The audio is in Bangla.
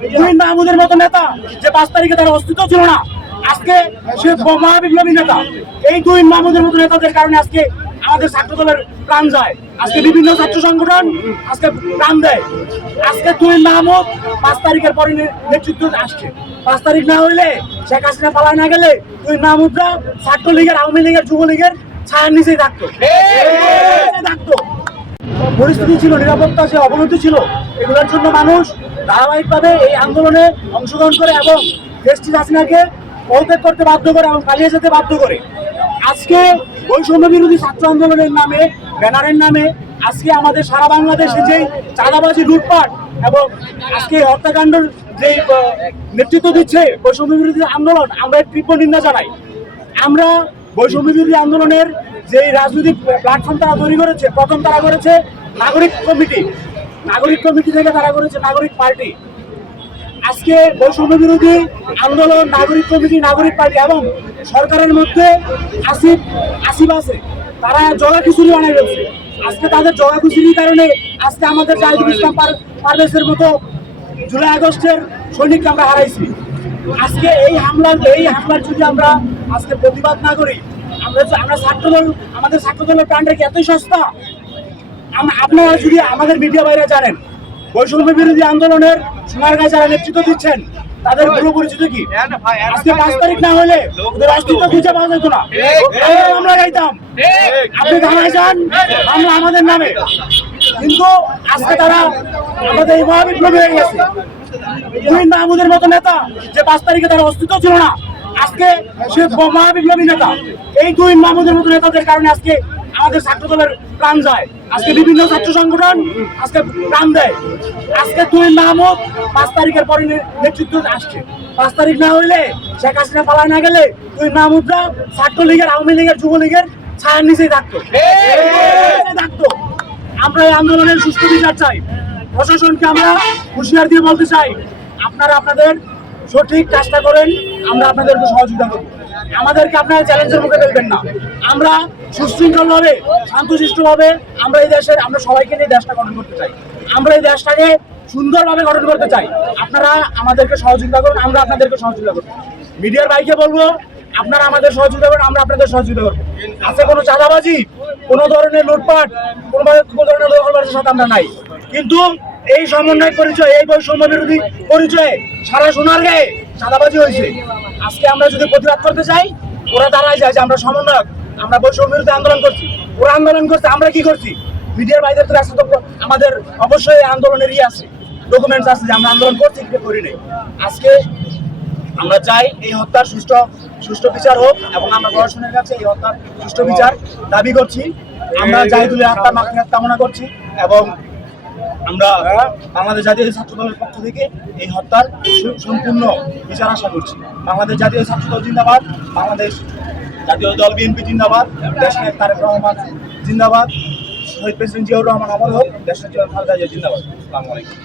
তুহিন মাহমুদের মতো নেতা যে পাঁচ তারিখে তার অস্তিত্ব ছিল না, আজকে সে মহাবিপ্লবী নেতা। এই তুহিন মাহমুদের মতো নেতাদের কারণে আজকে আমাদের ছাত্র দলের প্রাণ যায়। আজকে বিভিন্ন ছাত্র সংগঠন আজকে প্রাণ দেয়। আজকে তুহিন মাহমুদ পাঁচ তারিখের পরে নেতৃত্ব আসছে। পাঁচ তারিখ না হইলে শেখ হাসিনা পালায় না গেলে তুহিন মাহমুদরা ছাত্র লীগের আওয়ামী লীগের, যুবলীগের ছায়ার নিচেই থাকতো। থাকতো। পরিস্থিতি ছিল, নিরাপত্তা যে অবনতি ছিল, এগুলোর জন্য মানুষ ধারাবাহিকভাবে এই আন্দোলনে অংশগ্রহণ করে এবং দেশটি হাসিনাকে পদত্যাগ করতে বাধ্য করে এবং পালিয়ে যেতে বাধ্য করে। আজকে বৈষম্য বিরোধী ছাত্র আন্দোলনের নামে, ব্যানারের নামে আজকে আমাদের সারা বাংলাদেশে যেই চাঁদাবাজি, লুটপাট এবং আজকে হত্যাকাণ্ডের যে নেতৃত্ব দিচ্ছে বৈষম্য বিরোধী আন্দোলন, আমরা তীব্র নিন্দা জানাই। আমরা বৈষম্য বিরোধী আন্দোলনের যে রাজনৈতিক প্ল্যাটফর্ম তারা তৈরি করেছে, প্রথম তারা করেছে নাগরিক কমিটি। নাগরিক কমিটি থেকে তারা করেছে নাগরিক পার্টি। আজকে বৈষম্য বিরোধী আন্দোলন, নাগরিক কমিটি, নাগরিক পার্টি এবং সরকারের মধ্যে আসিফ আসিফ আছে। তারা জগা খিচুড়ি বানাই ফেলছে। আজকে তাদের জগা খিচুড়ির কারণে আজকে আমাদের জাহিদুল ইসলাম পার- পারভেজের মতো জুলাই আগস্টের সৈনিককে আমরা হারাইছি। আজকে এই হামলার এই হামলার যদি আমরা আজকে প্রতিবাদ না করি, আমরা আমরা ছাত্রদল আমাদের ছাত্রদলের প্রাণটা কি এতই সস্তা? আপনারা যদি আমাদের মিডিয়া বাইরে জানেন বৈষম্য বিরোধী আন্দোলনের সোনারগাঁয় যারা নেতৃত্ব দিচ্ছেন তাদের পুরো পরিচিত কি? আজকে পাঁচ তারিখ না হলে ওদের অস্তিত্ব খুঁজে পাওয়া যেত না। আমরা গাইতাম। আপনি থানায় যান আমরা আমাদের নামে। কিন্তু আজকে তারা আমাদের এই মহাবিপ্লবী হয়ে গেছে। তুহিন মাহমুদের মতো নেতা যে পাঁচ তারিখে তার অস্তিত্ব ছিল না আজকে সে মহাবিপ্লবী নেতা। এই তুহিন মাহমুদের মতো নেতাদের কারণে আজকে আমাদের ছাত্র দলের প্রাণ যায়। আজকে বিভিন্ন ছাত্র সংগঠন আজকে প্রাণ দেয়। আজকে তুহিন মাহমুদ পাঁচ তারিখের পরে নেতৃত্ব আসছে। পাঁচ তারিখ না হইলে শেখ হাসিনা পালায় না গেলে তুহিন মাহমুদরা ছাত্র লীগের, আওয়ামী লীগের যুবলীগের ছায়ার নিচেই থাকতো। থাকতো। আমরা এই আন্দোলনের সুস্থ বিচার চাই। প্রশাসনকে আমরা হুঁশিয়ার দিয়ে বলতে চাই, আপনারা আপনাদের সঠিক কাজটা করেন, আমরা আপনাদেরকে সহযোগিতা করব। আমাদেরকে আপনারা চ্যালেঞ্জের মুখে ফেলবেন না। আমরা সুশৃঙ্খলভাবে, শান্তশিষ্টভাবে আমরা এই দেশের আমরা সবাইকে নিয়ে দেশটা গঠন করতে চাই। আমরা এই দেশটাকে সুন্দরভাবে গঠন করতে চাই। আপনারা আমাদেরকে সহযোগিতা করুন, আমরা আপনাদেরকে সহযোগিতা করব। মিডিয়ার বাইকে বলব, আপনারা আমাদের সহযোগিতা করুন, আমরা আপনাদের সহযোগিতা করব। আছে কোনো চাঁদাবাজি? কোনো ধরনের লুটপাট? কোনো কোনো ধরনের দখলবাজির সাথে আমরা নাই। কিন্তু এই সমন্বয় পরিচয়, এই বৈষম্য বিরোধী পরিচয়ে সারা সোনার গায়ে চাঁদাবাজি হয়েছে। আজকে আমরা যদি প্রতিবাদ করতে চাই ওরা দাঁড়ায় যায় যে আমরা সমন্বয়ক আমরা বৈষম্য বিরুদ্ধে আন্দোলন করছি। ওরা আন্দোলন করছে আমরা কি করছি? মিডিয়ার বাইরে তো রাস্তা তো আমাদের অবশ্যই আন্দোলনের ই আছে। ডকুমেন্টস আছে যে আমরা আন্দোলন করছি কি করি নাই। আজকে আমরা চাই এই হত্যার সুষ্ঠু সুষ্ঠু বিচার হোক এবং আমরা প্রশাসনের কাছে এই হত্যার সুষ্ঠু বিচার দাবি করছি। আমরা জাহিদুলের আত্মার মাফিয়াত কামনা করছি এবং আমরা বাংলাদেশ জাতীয় ছাত্র দলের পক্ষ থেকে এই হত্যার সম্পূর্ণ বিচার আশা করছি। বাংলাদেশ জাতীয় ছাত্র দল জিন্দাবাদ, বাংলাদেশ জাতীয় দল বিএনপি জিন্দাবাদ দেশের তারেক রহমান জিন্দাবাদ, শহীদ প্রেসিডেন্ট জিয়াউর রহমান আমার হোক দেশের জিয়া খালেদা জিয়া জিন্দাবাদ। আসসালামু আলাইকুম।